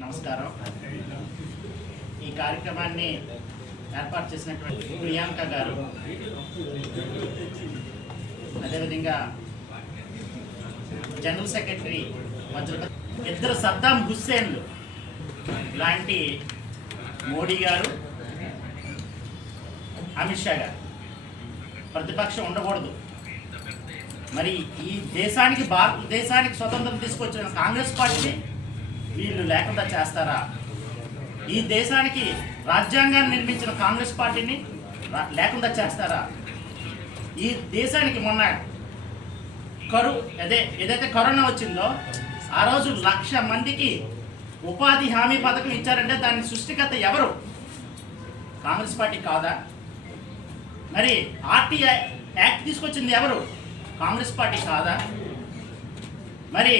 నమస్కారం. ఈ కార్యక్రమాన్ని ఏర్పాటు చేసినటువంటి ప్రియాంక గారు, అదేవిధంగా జనరల్ సెక్రటరీ ఇద్దరు సద్దాం హుస్సేన్లు లాంటి మోడీ గారు, అమిత్ షా గారు ప్రతిపక్షం ఉండకూడదు. మరి ఈ దేశానికి, భారతదేశానికి స్వతంత్రం తీసుకొచ్చిన కాంగ్రెస్ పార్టీ వీళ్ళు లేకుండా చేస్తారా? ఈ దేశానికి రాజ్యాంగాన్ని నిర్మించిన కాంగ్రెస్ పార్టీని లేకుండా చేస్తారా? ఈ దేశానికి మొన్న ఏదైతే కరోనా వచ్చిందో ఆ రోజు 1,00,000 మందికి ఉపాధి హామీ పథకం ఇచ్చారంటే దాని సృష్టికర్త ఎవరు? కాంగ్రెస్ పార్టీ కాదా? మరి ఆర్టీఐ యాక్ట్ తీసుకొచ్చింది ఎవరు? కాంగ్రెస్ పార్టీ కాదా? మరి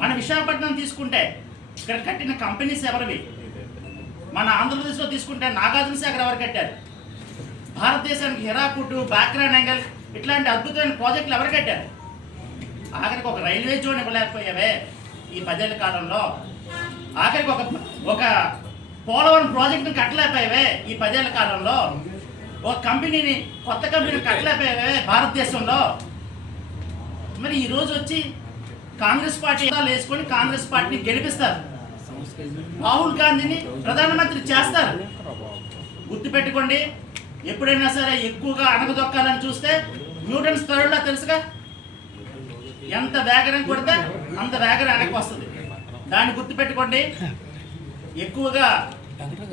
మన విశాఖపట్నం తీసుకుంటే ఇక్కడ కట్టిన కంపెనీస్ ఎవరివి? మన ఆంధ్రప్రదేశ్లో తీసుకుంటే నాగార్జున సాగర్ ఎవరు కట్టారు? భారతదేశానికి హిరాకుడ్, బాక్రా నంగల్ ఇట్లాంటి అద్భుతమైన ప్రాజెక్టులు ఎవరు కట్టారు? ఆఖరికి ఒక రైల్వే జోన్ ఇవ్వలేకపోయావే ఈ 10 ఏళ్ల కాలంలో. ఆఖరికి ఒక పోలవరం ప్రాజెక్టును కట్టలేకపోయావే ఈ 10 ఏళ్ల కాలంలో. ఒక కంపెనీని, కొత్త కంపెనీని కట్టలేకపోయావే భారతదేశంలో. మరి ఈరోజు వచ్చి కాంగ్రెస్ పార్టీ వేసుకొని కాంగ్రెస్ పార్టీని గెలిపిస్తారు, రాహుల్ గాంధీని ప్రధానమంత్రి చేస్తారు. గుర్తుపెట్టుకోండి, ఎప్పుడైనా సరే ఎక్కువగా అణగదొక్కాలని చూస్తే న్యూటన్స్ థర్డ్లా తెలుసుగా, ఎంత వేగనం కొడితే అంత వేగన వెనక్కి వస్తుంది. దాన్ని గుర్తుపెట్టుకోండి. ఎక్కువగా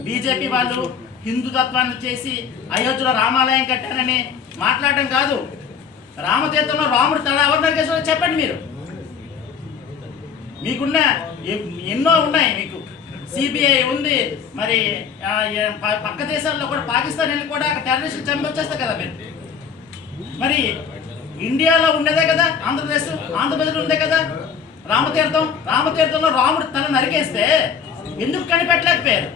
బీజేపీ వాళ్ళు హిందుతత్వాన్ని చేసి అయోధ్యలో రామాలయం కట్టారని మాట్లాడటం కాదు. రామతీర్థంలో రాముడు తల ఎవరు నరికేసారో చెప్పండి. మీకున్న ఎన్నో ఉన్నాయి. మీకు సిబిఐ ఉంది. మరి పక్క దేశాల్లో కూడా, పాకిస్తాన్ వెళ్ళి కూడా టెర్రరిస్టులు చంపొచ్చేస్తారు కదా మీరు. మరి ఇండియాలో ఉండేదే కదా ఆంధ్రప్రదేశ్లో ఉందే కదా రామతీర్థంలో రాముడు తల నరికేస్తే ఎందుకు కనిపెట్టలేకపోయారు?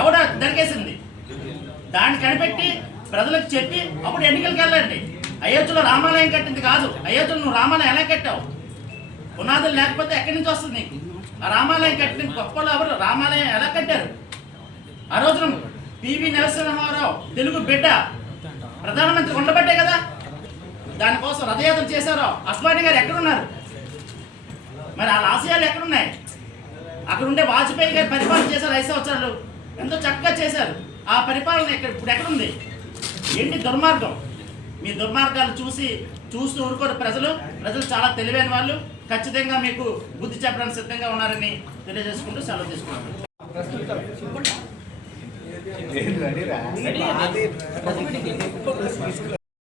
ఎవడ నరికేసింది? దాన్ని కనిపెట్టి ప్రజలకు చెప్పి అప్పుడు ఎన్నికలకు వెళ్ళండి. అయోధ్యలో రామాలయం కట్టింది కాదు. అయోధ్యలో నువ్వు రామాలయం ఎలా కట్టావు? పునాదులు లేకపోతే ఎక్కడి నుంచి వస్తుంది నీకు? ఆ రామాలయం కట్టిన గొప్పలు ఎవరు? రామాలయం ఎలా కట్టారు? ఆ రోజున పివి నరసింహారావు తెలుగు బిడ్డ ప్రధానమంత్రి ఉండబట్టే కదా దానికోసం రథయాత్ర చేశారో. అస్వాని గారు ఎక్కడున్నారు? మరి ఆ ఆశయాలు ఎక్కడున్నాయి? అక్కడ ఉండే వాజ్పేయి గారు పరిపాలన చేశారు 5 సంవత్సరాలు, ఎంతో చక్కగా చేశారు. ఆ పరిపాలన ఇప్పుడు ఎక్కడుంది? ఏంటి దుర్మార్గం? మీ దుర్మార్గాలు చూస్తూ ఊరుకోరు ప్రజలు చాలా తెలివైన వాళ్ళు. ఖచ్చితంగా మీకు బుద్ధి చెప్పడానికి సిద్ధంగా ఉన్నారని తెలియజేసుకుంటూ సెలవు తీసుకుంటారు.